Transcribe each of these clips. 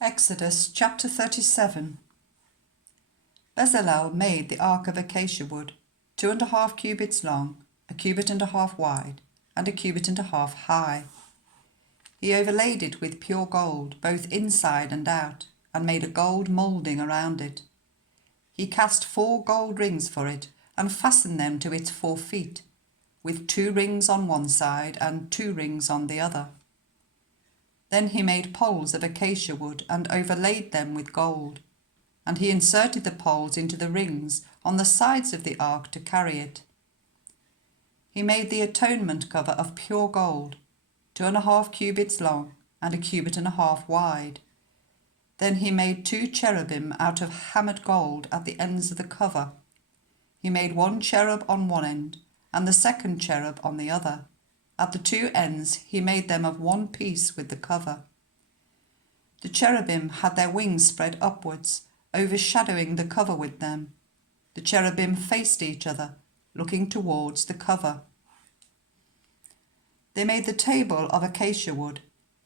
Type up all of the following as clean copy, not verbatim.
Exodus chapter 37. Bezalel made the ark of acacia wood, 2.5 cubits long, 1.5 cubits wide, and 1.5 cubits high. He overlaid it with pure gold, both inside and out, and made a gold moulding around it. He cast 4 gold rings for it, and fastened them to its 4 feet, with 2 rings on one side and 2 rings on the other. Then he made poles of acacia wood and overlaid them with gold, and he inserted the poles into the rings on the sides of the ark to carry it. He made the atonement cover of pure gold, 2.5 cubits long and 1.5 cubits wide. Then he made 2 cherubim out of hammered gold at the ends of the cover. He made 1 cherub on one end and the second cherub on the other. At the 2 ends he made them of one piece with the cover. The cherubim had their wings spread upwards, overshadowing the cover with them. The cherubim faced each other, looking towards the cover. They made the table of acacia wood,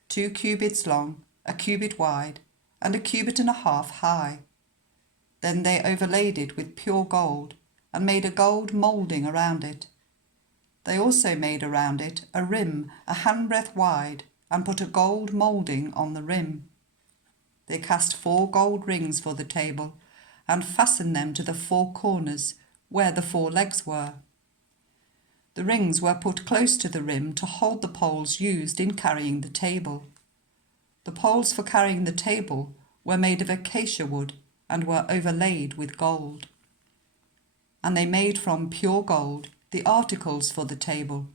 2 cubits long, 1 cubit wide, and 1.5 cubits high. Then they overlaid it with pure gold, and made a gold moulding around it. They also made around it a rim 1 handbreadth wide, and put a gold moulding on the rim. They cast 4 gold rings for the table, and fastened them to the 4 corners, where the 4 legs were. The rings were put close to the rim to hold the poles used in carrying the table. The poles for carrying the table were made of acacia wood, and were overlaid with gold. And they made from pure gold the articles for the table,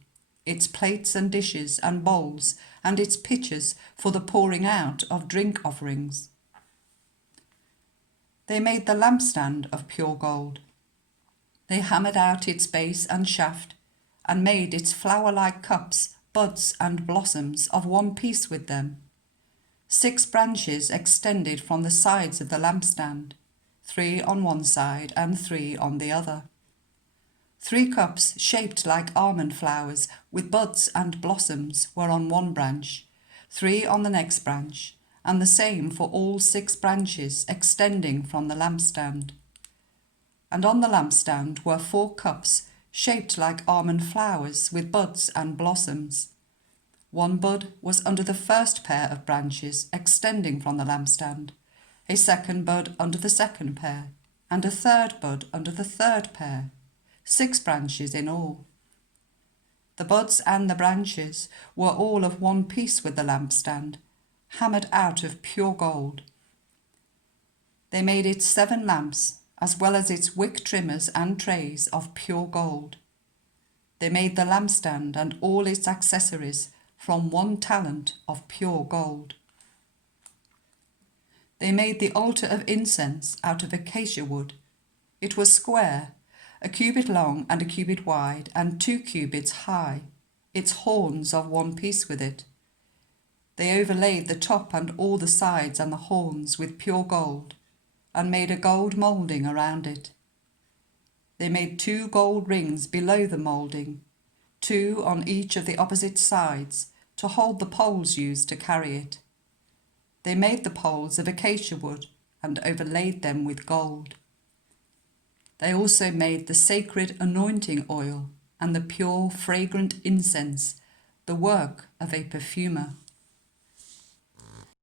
its plates and dishes and bowls, and its pitchers for the pouring out of drink offerings. They made the lampstand of pure gold. They hammered out its base and shaft, and made its flower-like cups, buds, and blossoms of one piece with them. 6 branches extended from the sides of the lampstand, 3 on one side and 3 on the other. 3 cups shaped like almond flowers with buds and blossoms were on one branch, 3 on the next branch, and the same for all 6 branches extending from the lampstand. And on the lampstand were 4 cups shaped like almond flowers with buds and blossoms. 1 bud was under the first pair of branches extending from the lampstand, a 2nd bud under the 2nd pair, and a 3rd bud under the 3rd pair. 6 branches in all. The buds and the branches were all of one piece with the lampstand, hammered out of pure gold. They made its 7 lamps, as well as its wick trimmers and trays of pure gold. They made the lampstand and all its accessories from 1 talent of pure gold. They made the altar of incense out of acacia wood. It was square, 1 cubit long and 1 cubit wide, and 2 cubits high, its horns of one piece with it. They overlaid the top and all the sides and the horns with pure gold, and made a gold moulding around it. They made 2 gold rings below the moulding, 2 on each of the opposite sides, to hold the poles used to carry it. They made the poles of acacia wood, and overlaid them with gold. They also made the sacred anointing oil and the pure fragrant incense, the work of a perfumer.